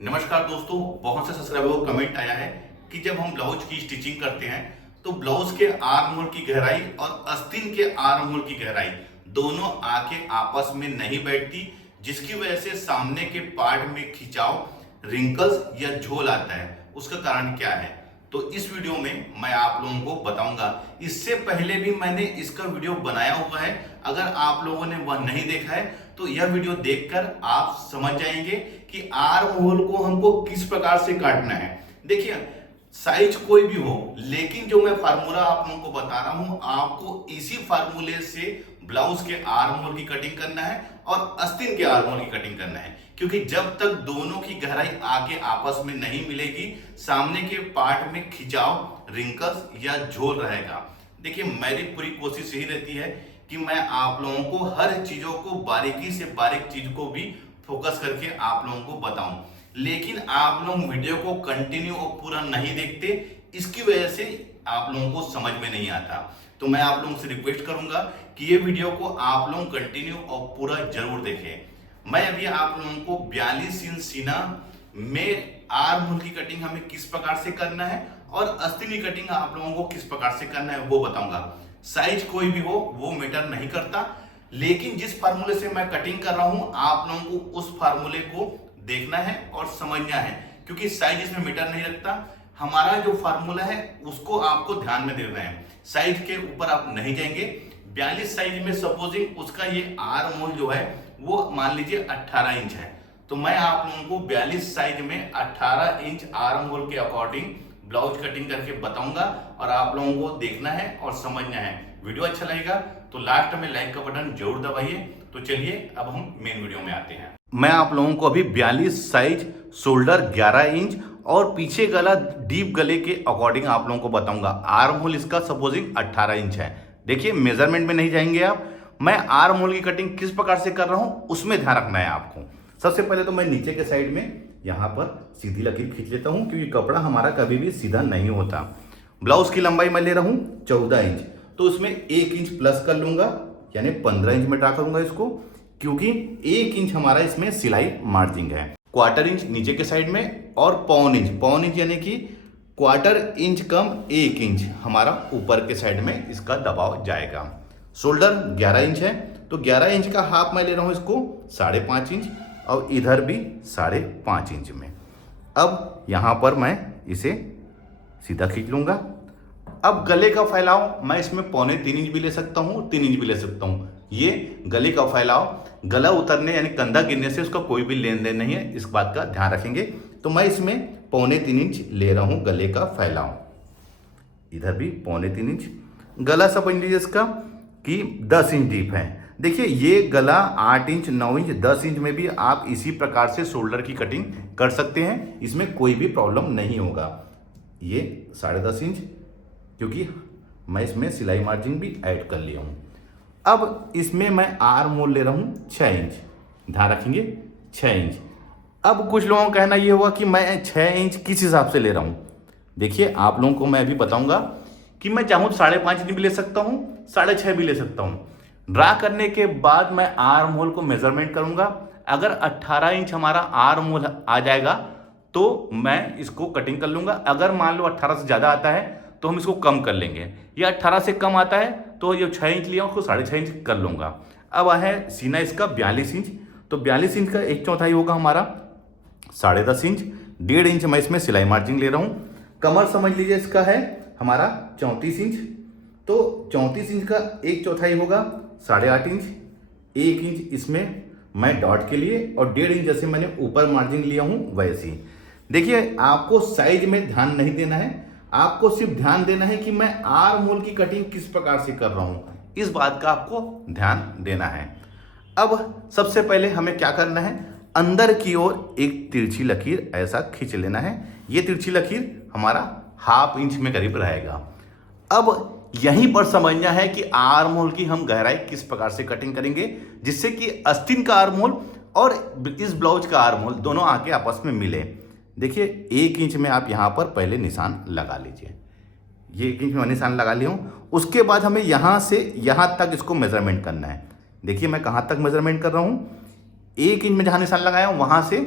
नमस्कार दोस्तों, बहुत से सब्सक्राइबर को कमेंट आया है कि जब हम ब्लाउज की स्टिचिंग करते हैं तो ब्लाउज के आर्म होल की गहराई और आस्तीन के आर्म होल की गहराई दोनों आके आपस में नहीं बैठती, जिसकी वजह से सामने के पार्ट में खिंचाव, रिंकल्स या झोल आता है। उसका कारण क्या है, तो इस वीडियो में मैं आप लोगों को बताऊंगा। इससे पहले भी मैंने इसका वीडियो बनाया हुआ है, अगर आप लोगों ने वह नहीं देखा है तो यह वीडियो देखकर आप समझ जाएंगे कि आर्म होल को हमको किस प्रकार से काटना है। देखिए, साइज कोई भी हो, लेकिन जो मैं फार्मूला आप लोगों को बता रहा हूं, आपको इसी फार्मूले से ब्लाउज के आर्म होल की कटिंग करना है और आस्तीन के आर्म होल की कटिंग करना है। क्योंकि जब तक दोनों की गहराई आके आपस में नहीं मिलेगी, सामने के पार्ट में खिंचाव, रिंकल्स या झोल रहेगा। देखिए, मेरी पूरी कोशिश यही रहती है कि मैं आप लोगों को हर चीजों को, बारीकी से बारीक चीज को भी फोकस करके आप लोगों को बताऊं। लेकिन आप लोग वीडियो को कंटिन्यू और पूरा नहीं देखते, इसकी वजह से आप लोगों को समझ में नहीं आता। तो मैं आप लोगों से रिक्वेस्ट करूंगा कि ये वीडियो को आप लोग कंटिन्यू और पूरा जरूर देखें। मैं अभी आप लोगों को 42 इंच सीना में आर्म होल की कटिंग हमें किस प्रकार से करना है और आस्तीन की कटिंग आप लोगों को किस प्रकार से करना है वो बताऊंगा। साइज कोई भी हो वो मैटर नहीं करता, लेकिन जिस फार्मूले से मैं कटिंग कर रहा हूं आप लोगों को उस फार्मूले को देखना है और समझना है, क्योंकि साइज इसमें मैटर नहीं रखता। हमारा जो फार्मूला है उसको आपको ध्यान में देना है, साइज के ऊपर आप नहीं जाएंगे। 42 साइज में सपोजिंग उसका ये आर्म होल जो है वो मान लीजिए 18 इंच है, तो मैं आप लोगों को 42 साइज में 18 इंच आर्म होल के अकॉर्डिंग ब्लाउज कटिंग करके बताऊंगा और आप लोगों को देखना है और समझना है। वीडियो अच्छा लगेगा तो लास्ट में लाइक का बटन जरूर दबाइए। तो चलिए अब हम मेन वीडियो में आते हैं। मैं आप लोगों को अभी 42 साइज, शोल्डर 11 इंच और पीछे गला, डीप गले के अकॉर्डिंग आप लोगों को बताऊंगा। आर्म होल इसका सपोजिंग 18 इंच है। देखिए, मेजरमेंट में नहीं जाएंगे आप, मैं आर्म होल की कटिंग किस प्रकार से कर रहा हूं उसमें ध्यान रखना है आपको। सबसे पहले तो मैं नीचे के साइड में यहां पर सीधी लकीर खींच लेता हूं, क्योंकि कपड़ा हमारा कभी भी सीधा नहीं होता। ब्लाउज की लंबाई मैं ले रहा हूं 14 इंच, तो उसमें 1 इंच प्लस कर लूंगा, यानी 15 इंच में ड्रा करूंगा इसको, क्योंकि 1 इंच हमारा इसमें सिलाई मार्जिंग है। क्वार्टर इंच नीचे के साइड में और पौन इंच यानी कि क्वार्टर इंच कम 1 इंच हमारा ऊपर के साइड में इसका दबाव जाएगा। शोल्डर 11 इंच है, तो 11 इंच का हाफ मैं ले रहा हूं इसको 5.5 इंच और इधर भी 5.5 इंच में। अब यहां पर मैं इसे सीधा खींच लूंगा। अब गले का फैलाव मैं इसमें 3.25 इंच भी ले सकता हूं, 3 इंच भी ले सकता हूं। ये गले का फैलाव, गला उतरने यानी कंधा गिरने से उसका कोई भी लेन देन नहीं है, इस बात का ध्यान रखेंगे। तो मैं इसमें 3.25 इंच ले रहा हूं गले का फैलाव, इधर भी 3.25 इंच। गला समझ लीजिए इसका कि 10 इंच डीप है। देखिए, ये गला 8 इंच, 9 इंच, 10 इंच में भी आप इसी प्रकार से शोल्डर की कटिंग कर सकते हैं, इसमें कोई भी प्रॉब्लम नहीं होगा। ये 10.5 इंच, क्योंकि मैं इसमें सिलाई मार्जिन भी ऐड कर लिया हूं। अब इसमें मैं आर्म होल ले रहा हूं 6 इंच, ध्यान रखेंगे 6 इंच। अब कुछ लोगों का कहना यह होगा कि मैं 6 इंच किस हिसाब से ले रहा हूं। देखिए, आप लोगों को मैं अभी बताऊंगा कि मैं चाहूं तो 5.5 इंच भी ले सकता हूं, 6.5 भी ले सकता हूं। ड्रा करने के बाद मैं आर्म होल को मेजरमेंट करूंगा। अगर 18 इंच हमारा आर्म होल आ जाएगा तो मैं इसको कटिंग कर लूंगा। अगर मान लो 18 से ज़्यादा आता है तो हम इसको कम कर लेंगे, या 18 से कम आता है तो जो 6 इंच लिया उसको 6.5 इंच कर लूंगा। अब है सीना इसका 42 इंच, तो 42 इंच का 1/4 होगा हमारा 10.5 इंच। 1.5 इंच मैं इसमें सिलाई मार्जिन ले रहा हूँ। कमर समझ लीजिए इसका है हमारा 34 इंच, तो 34 इंच का 1/4 होगा 8.5 इंच। 1 इंच इसमें मैं डॉट के लिए और 1.5 इंच जैसे मैंने ऊपर मार्जिन लिया हूं वैसे ही। देखिए, आपको साइज में ध्यान नहीं देना है, आपको सिर्फ ध्यान देना है कि मैं आर्म होल की कटिंग किस प्रकार से कर रहा हूं, इस बात का आपको ध्यान देना है। अब सबसे पहले हमें क्या करना है, अंदर की ओर एक तिरछी लकीर ऐसा खींच लेना है। यह तिरछी लकीर हमारा 1/2 इंच में करीब रहेगा। अब यहीं पर समझना है कि आर्म होल की हम गहराई किस प्रकार से कटिंग करेंगे, जिससे कि आस्तीन का आर्म होल और इस ब्लाउज का आर्म होल दोनों आके आपस में मिले। देखिए, 1 इंच में आप यहां पर पहले निशान लगा लीजिए। ये 1 इंच में निशान लगा लिया हूं। उसके बाद हमें यहां से यहां तक इसको मेजरमेंट करना है। देखिए, मैं कहां तक मेजरमेंट कर रहा हूं, 1 इंच में जहां निशान लगाया हूं वहां से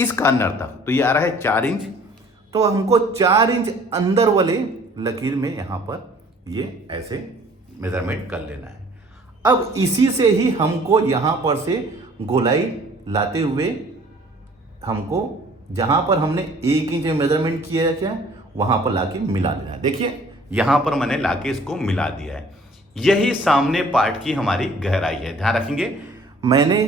इस कॉर्नर तक, तो ये आ रहा है 4 इंच। तो हमको 4 इंच अंदर वाले लकीर में यहाँ पर ये ऐसे मेजरमेंट कर लेना है। अब इसी से ही हमको यहाँ पर से गोलाई लाते हुए हमको जहाँ पर हमने 1 इंच मेजरमेंट किया है क्या, वहाँ पर लाके मिला देना है। देखिए यहाँ पर मैंने लाके इसको मिला दिया है। यही सामने पार्ट की हमारी गहराई है। ध्यान रखेंगे मैंने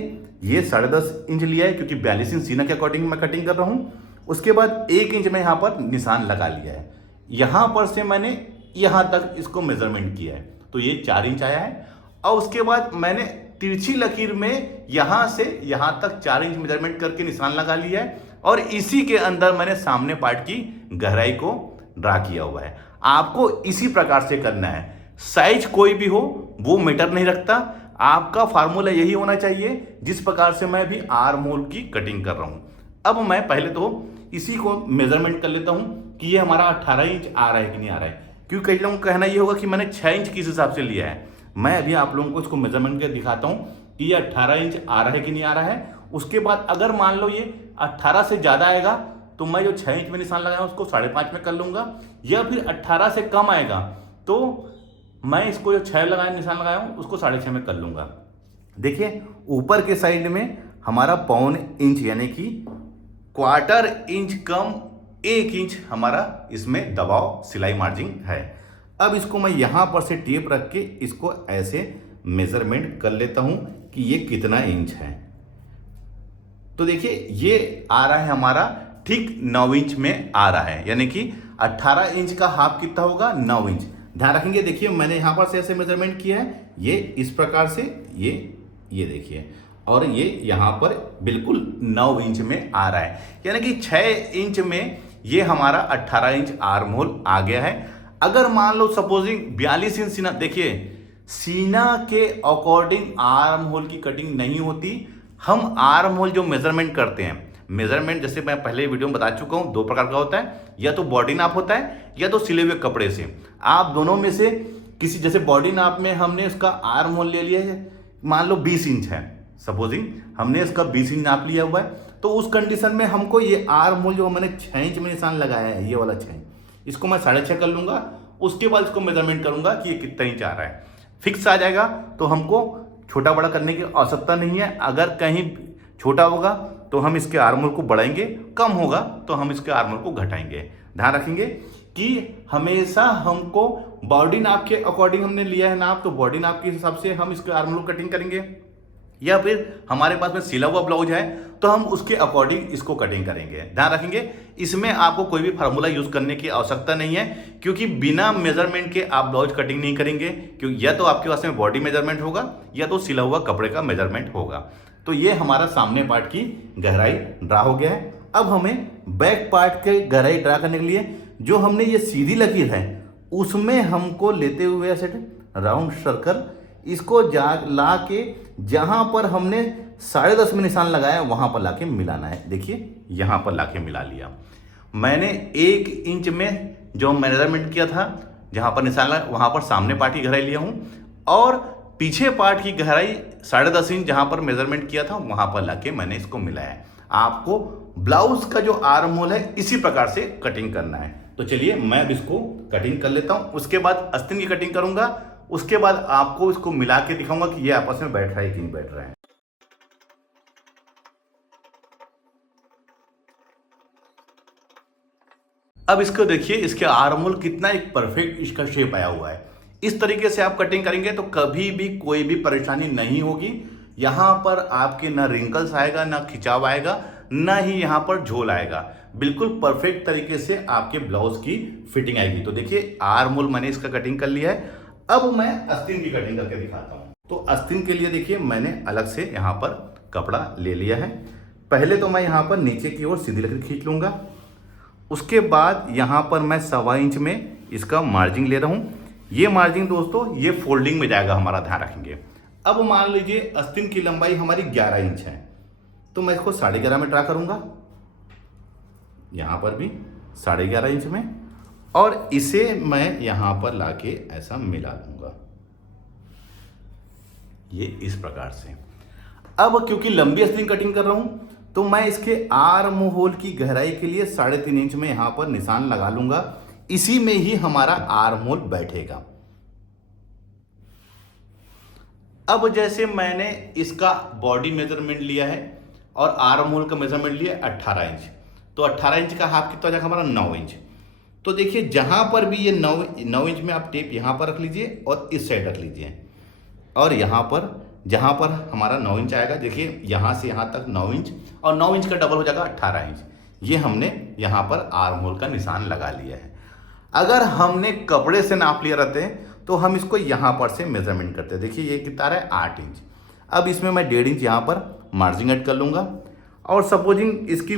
ये 10.5 इंच लिया है क्योंकि 42 इंच सीना के अकॉर्डिंग मैं कटिंग कर रहा हूँ। उसके बाद 1 इंच में यहाँ पर निशान लगा लिया है। यहाँ पर से मैंने यहाँ तक इसको मेजरमेंट किया है, तो ये 4 इंच आया है। और उसके बाद मैंने तिरछी लकीर में यहाँ से यहाँ तक 4 इंच मेजरमेंट करके निशान लगा लिया है और इसी के अंदर मैंने सामने पार्ट की गहराई को ड्रा किया हुआ है। आपको इसी प्रकार से करना है। साइज कोई भी हो वो मैटर नहीं रखता, आपका फार्मूला यही होना चाहिए जिस प्रकार से मैं भी आर्म होल की कटिंग कर रहा हूं। अब मैं पहले तो इसी को मेजरमेंट कर लेता हूं कि ये हमारा 18 इंच आ रहा है कि नहीं आ रहा है, क्योंकि कई लोगों का कहना ये होगा कि मैंने 6 इंच किस हिसाब से लिया है। मैं अभी आप लोगों को इसको मेजरमेंट करके दिखाता हूं कि ये 18 इंच आ रहा है कि नहीं आ रहा है। उसके बाद अगर मान लो ये 18 से ज्यादा आएगा तो मैं जो 6 इंच में निशान लगाया उसको 5.5 में कर लूंगा, या फिर 18 से कम आएगा तो मैं इसको जो 6 लगाया निशान लगाया हूं उसको 6.5 में कर लूंगा। देखिए ऊपर के साइड में हमारा 1.25 इंच यानी कि 1/4 इंच कम 1 इंच हमारा इसमें दबाव सिलाई मार्जिन है। अब इसको मैं यहां पर से टेप रख के इसको ऐसे मेजरमेंट कर लेता हूं कि ये कितना इंच है। तो देखिए ये आ रहा है हमारा ठीक 9 इंच में आ रहा है, यानी कि 18 इंच का हाफ कितना होगा, 9 इंच। ध्यान रखेंगे देखिए मैंने यहां पर से ऐसे मेजरमेंट किया है, ये इस प्रकार से ये देखिए, और ये यहां पर बिल्कुल 9 इंच में आ रहा है, यानी कि 6 इंच में ये हमारा 18 इंच आर्म होल आ गया है। अगर मान लो सपोजिंग 42 इंच सीना, देखिए सीना के अकॉर्डिंग आर्म होल की कटिंग नहीं होती। हम आर्म होल जो मेजरमेंट करते हैं, मेजरमेंट जैसे मैं पहले वीडियो में बता चुका हूं 2 प्रकार का होता है, या तो बॉडी नाप होता है या तो सिले हुए कपड़े से। आप दोनों में से किसी, जैसे बॉडी नाप में हमने उसका आर्म होल ले लिया है, मान लो 20 इंच है, सपोजिंग हमने इसका 20 इंच नाप लिया हुआ है, तो उस कंडीशन में हमको ये आर्म होल जो मैंने 6 इंच में निशान लगाया है, ये वाला 6, इसको मैं 6.5 कर लूंगा। उसके बाद इसको मेजरमेंट करूंगा कि ये कितना इंच आ रहा है, फिक्स आ जाएगा। तो हमको छोटा बड़ा करने की आवश्यकता नहीं है। अगर कहीं छोटा होगा तो हम इसके आर्म होल को बढ़ाएंगे, कम होगा तो हम इसके आर्म होल को घटाएंगे। ध्यान रखेंगे कि हमेशा हमको बॉडी नाप के अकॉर्डिंग हमने लिया है नाप, तो बॉडी नाप के हिसाब से हम इसके आर्म होल कटिंग करेंगे, या फिर हमारे पास में सिला हुआ ब्लाउज है तो हम उसके अकॉर्डिंग इसको कटिंग करेंगे। ध्यान रखेंगे इसमें आपको कोई भी फार्मूला यूज करने की आवश्यकता नहीं है, क्योंकि बिना मेजरमेंट के आप ब्लाउज कटिंग नहीं करेंगे, क्योंकि या तो आपके पास में बॉडी मेजरमेंट होगा या तो सिला हुआ कपड़े का मेजरमेंट होगा। तो ये हमारा सामने पार्ट की गहराई ड्रा हो गया है। अब हमें बैक पार्ट की गहराई ड्रा करने के लिए जो हमने ये सीधी लकीर है उसमें हमको लेते हुए ऐसे राउंड सर्कल इसको ला के जहां पर हमने 10.5 में निशान लगाया वहां पर लाके मिलाना है। देखिए यहां पर लाके मिला लिया मैंने। 1 इंच में जो मेजरमेंट किया था जहां पर निशान लगा वहां पर सामने पार्ट की गहराई लिया हूं, और पीछे पार्ट की गहराई 10.5 इंच जहां पर मेजरमेंट किया था वहां पर लाके मैंने इसको मिलाया। आपको ब्लाउज का जो आर्म होल है इसी प्रकार से कटिंग करना है। तो चलिए मैं अब इसको कटिंग कर लेता हूं, उसके बाद आस्तीन की कटिंग करूंगा, उसके बाद आपको इसको मिला के दिखाऊंगा कि ये आपस में बैठ रहा है कि नहीं बैठ रहा है। अब इसको देखिए इसके आर्म होल कितना एक परफेक्ट इसका शेप आया हुआ है। इस तरीके से आप कटिंग करेंगे तो कभी भी कोई भी परेशानी नहीं होगी। यहां पर आपके ना रिंकल्स आएगा, ना खिंचाव आएगा, ना ही यहां पर झोल आएगा। बिल्कुल परफेक्ट तरीके से आपके ब्लाउज की फिटिंग आएगी। तो देखिए आर्म होल मैंने इसका कटिंग कर लिया है। अब मैं आस्तीन की कटिंग करके दिखाता हूं। तो आस्तीन के लिए देखिए मैंने अलग से यहां पर कपड़ा ले लिया है। पहले तो मैं यहां पर नीचे की ओर सीधी लकीर खींच लूंगा, उसके बाद यहां पर मैं 1.25 इंच में इसका मार्जिन ले रहा हूं। ये मार्जिन दोस्तों ये फोल्डिंग में जाएगा हमारा, ध्यान रखेंगे। अब मान लीजिए आस्तीन की लंबाई हमारी 11 इंच है, तो मैं इसको 11.5 में ड्रा करूंगा, यहां पर भी 11.5 इंच में, और इसे मैं यहां पर लाके ऐसा मिला दूंगा, ये इस प्रकार से। अब क्योंकि लंबी आस्तीन कटिंग कर रहा हूं तो मैं इसके आर्म होल की गहराई के लिए 3.5 इंच में यहां पर निशान लगा लूंगा। इसी में ही हमारा आर्म होल बैठेगा। अब जैसे मैंने इसका बॉडी मेजरमेंट लिया है और आर्म होल का मेजरमेंट लिया 18 इंच, तो 18 इंच का हाफ कितना हो जाएगा हमारा 9 इंच। तो देखिए जहां पर भी ये 9 इंच में आप टेप यहां पर रख लीजिए और इस साइड रख लीजिए, और यहां पर जहां पर हमारा 9 इंच आएगा, देखिए यहां से यहां तक 9 इंच, और 9 इंच का डबल हो जाएगा 18 इंच। ये हमने यहां पर आर्म होल का निशान लगा लिया है। अगर हमने कपड़े से नाप लिया रहते तो हम इसको यहां पर से मेजरमेंट करते। देखिए ये कितना रहा है 8 इंच। अब इसमें मैं 1.5 इंच यहां पर मार्जिन ऐड कर लूंगा, और सपोजिंग इसकी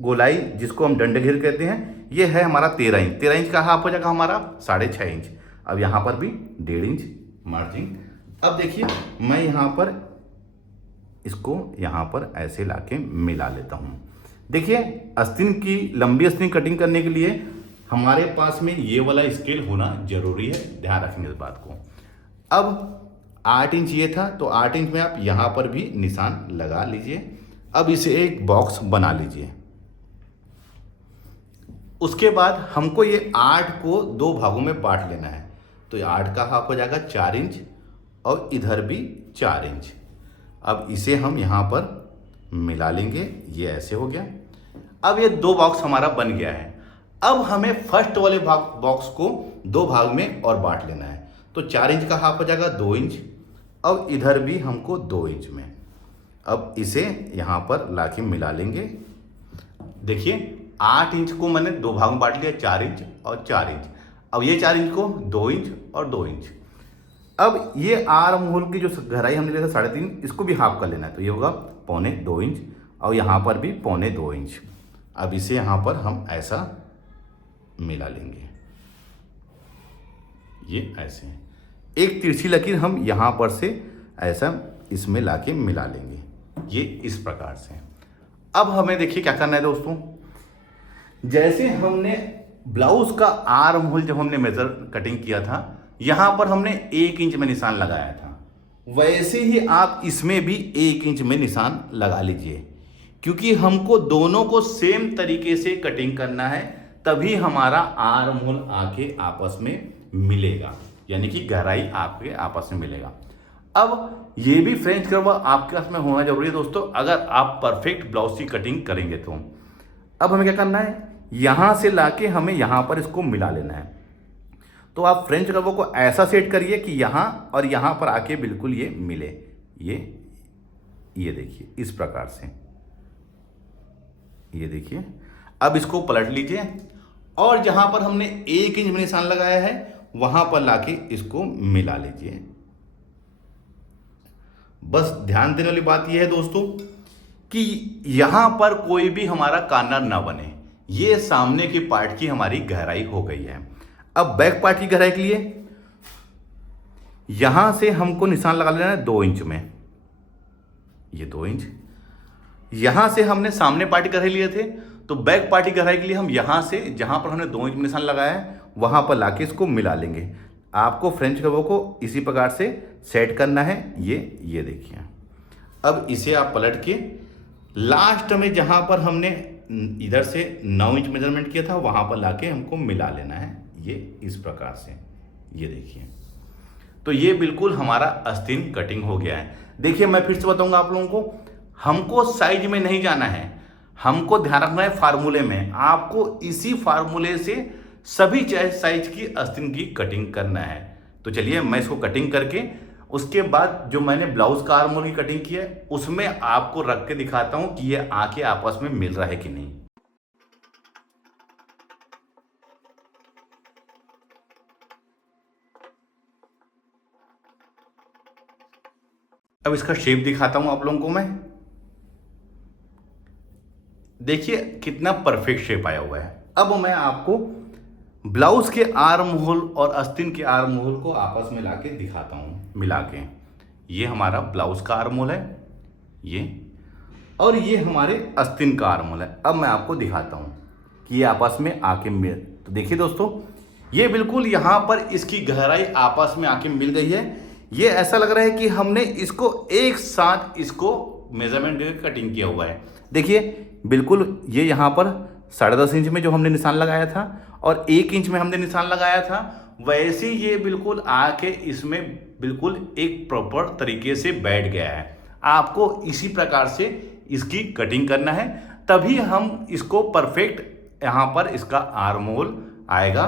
गोलाई जिसको हम दंडघेर कहते हैं, ये है हमारा 13 इंच। 13 इंच का हाफ हो जाएगा हमारा 6.5 इंच। अब यहाँ पर भी 1.5 इंच मार्जिन। अब देखिए मैं यहाँ पर इसको यहाँ पर ऐसे लाके मिला लेता हूँ। देखिए आस्तीन की लंबी आस्तीन कटिंग करने के लिए हमारे पास में ये वाला स्केल होना जरूरी है, ध्यान रखेंगे इस बात को। अब 8 इंच ये था, तो 8 इंच में आप यहाँ पर भी निशान लगा लीजिए। अब इसे एक बॉक्स बना लीजिए। उसके बाद हमको ये 8 को 2 भागों में बांट लेना है। तो ये 8 का हाफ हो जाएगा 4 इंच, और इधर भी 4 इंच। अब इसे हम यहाँ पर मिला लेंगे, ये ऐसे हो गया। अब ये 2 बॉक्स हमारा बन गया है। अब हमें फर्स्ट वाले बॉक्स को 2 भाग में और बांट लेना है। तो 4 इंच का हाफ हो जाएगा 2 इंच, और इधर भी हमको 2 इंच में। अब इसे यहाँ पर लाके मिला लेंगे। देखिए 8 इंच को मैंने 2 भाग में बांट लिया, 4 इंच और 4 इंच। अब ये 4 इंच को 2 इंच और 2 इंच। अब ये आर्म होल की जो गहराई हमने लिया था 3.5, इसको भी हाफ कर लेना है। तो ये होगा 1.25 इंच, और यहाँ पर भी 1.25 इंच। अब इसे यहाँ पर हम ऐसा मिला लेंगे, ये ऐसे। एक तिरछी लकीर हम यहाँ पर से ऐसा इसमें लाके मिला लेंगे, ये इस प्रकार से। अब हमें देखिए क्या करना है दोस्तों। जैसे हमने ब्लाउज का आर्म होल जब हमने मेजर कटिंग किया था, यहां पर हमने 1 इंच में निशान लगाया था, वैसे ही आप इसमें भी 1 इंच में निशान लगा लीजिए, क्योंकि हमको दोनों को सेम तरीके से कटिंग करना है, तभी हमारा आर्म होल आके आपस में मिलेगा, यानी कि गहराई आपके आपस में मिलेगा। अब ये भी फ्रेंच कर्व आपके पास में होना जरूरी है दोस्तों, अगर आप परफेक्ट ब्लाउज की कटिंग करेंगे तो। अब हमें क्या करना है, यहां से लाके हमें यहां पर इसको मिला लेना है। तो आप फ्रेंच कर्व को ऐसा सेट करिए कि यहां और यहां पर आके बिल्कुल ये मिले। ये देखिए इस प्रकार से, ये देखिए। अब इसको पलट लीजिए, और जहां पर हमने 1 इंच में निशान लगाया है वहां पर लाके इसको मिला लीजिए। बस ध्यान देने वाली बात यह है दोस्तों कि यहां पर कोई भी हमारा कॉर्नर ना बने। ये सामने की पार्ट की हमारी गहराई हो गई है। अब बैक पार्ट की गहराई के लिए यहां से हमको निशान लगा लेना है 2 इंच में, ये 2 इंच। यहां से हमने सामने पार्ट की गहराई लिए थे, तो बैक पार्ट की गहराई के लिए हम यहां से जहां पर हमने 2 इंच में निशान लगाया है वहां पर लाके इसको मिला लेंगे। आपको फ्रेंच कर्व को इसी प्रकार से सेट करना है, ये देखिए। अब इसे आप पलट के लास्ट में जहां पर हमने इधर से 9 इंच मेजरमेंट किया था वहां पर लाके हमको मिला लेना है, ये इस प्रकार से, ये देखिए। तो ये बिल्कुल हमारा आस्तीन कटिंग हो गया है। देखिए मैं फिर से बताऊंगा आप लोगों को, हमको साइज में नहीं जाना है, हमको ध्यान रखना है फार्मूले में। आपको इसी फार्मूले से सभी साइज की आस्तीन की कटिंग करना है। तो चलिए मैं इसको कटिंग करके उसके बाद जो मैंने ब्लाउज का आर्म होल की कटिंग की है उसमें आपको रख के दिखाता हूं कि ये आके आपस में मिल रहा है कि नहीं। अब इसका शेप दिखाता हूं आप लोगों को मैं। देखिए कितना परफेक्ट शेप आया हुआ है। अब मैं आपको ब्लाउज के आर्म होल और आस्तीन के आर्म होल को आपस में लाके दिखाता हूं मिला के। ये हमारा ब्लाउज का आर्म होल है ये, और ये हमारे आस्तीन का आर्म होल है। अब मैं आपको दिखाता हूं कि ये आपस में आके मिल। तो देखिए दोस्तों, ये बिल्कुल यहां पर इसकी गहराई आपस में आके मिल गई है। ये ऐसा लग रहा है कि हमने इसको एक साथ इसको मेजरमेंट देकर कटिंग किया हुआ है। देखिए बिल्कुल ये यहाँ पर 10.5 इंच में जो हमने निशान लगाया था और 1 इंच में हमने निशान लगाया था, वैसे ये बिल्कुल आके इसमें बिल्कुल एक प्रॉपर तरीके से बैठ गया है। आपको इसी प्रकार से इसकी कटिंग करना है, तभी हम इसको परफेक्ट यहाँ पर इसका आर्म होल आएगा।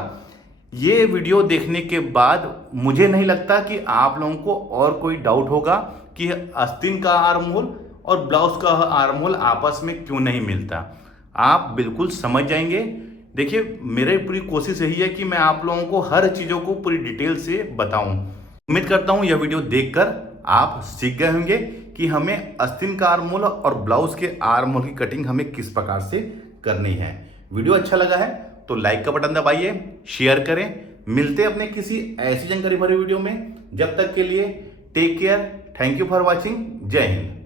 ये वीडियो देखने के बाद मुझे नहीं लगता कि आप लोगों को और कोई डाउट होगा कि आस्तीन का आर्म होल और ब्लाउज का आर्म होल आपस में क्यों नहीं मिलता। आप बिल्कुल समझ जाएंगे। देखिए मेरी पूरी कोशिश यही है कि मैं आप लोगों को हर चीज़ों को पूरी डिटेल से बताऊं। उम्मीद करता हूं यह वीडियो देखकर आप सीख गए होंगे कि हमें आस्तीन का आर्म होल और ब्लाउज के आर्म होल की कटिंग हमें किस प्रकार से करनी है। वीडियो अच्छा लगा है तो लाइक का बटन दबाइए, शेयर करें। मिलते हैं अपने किसी ऐसी जानकारी भरे वीडियो में। जब तक के लिए take care, thank you for watching, जय हिंद।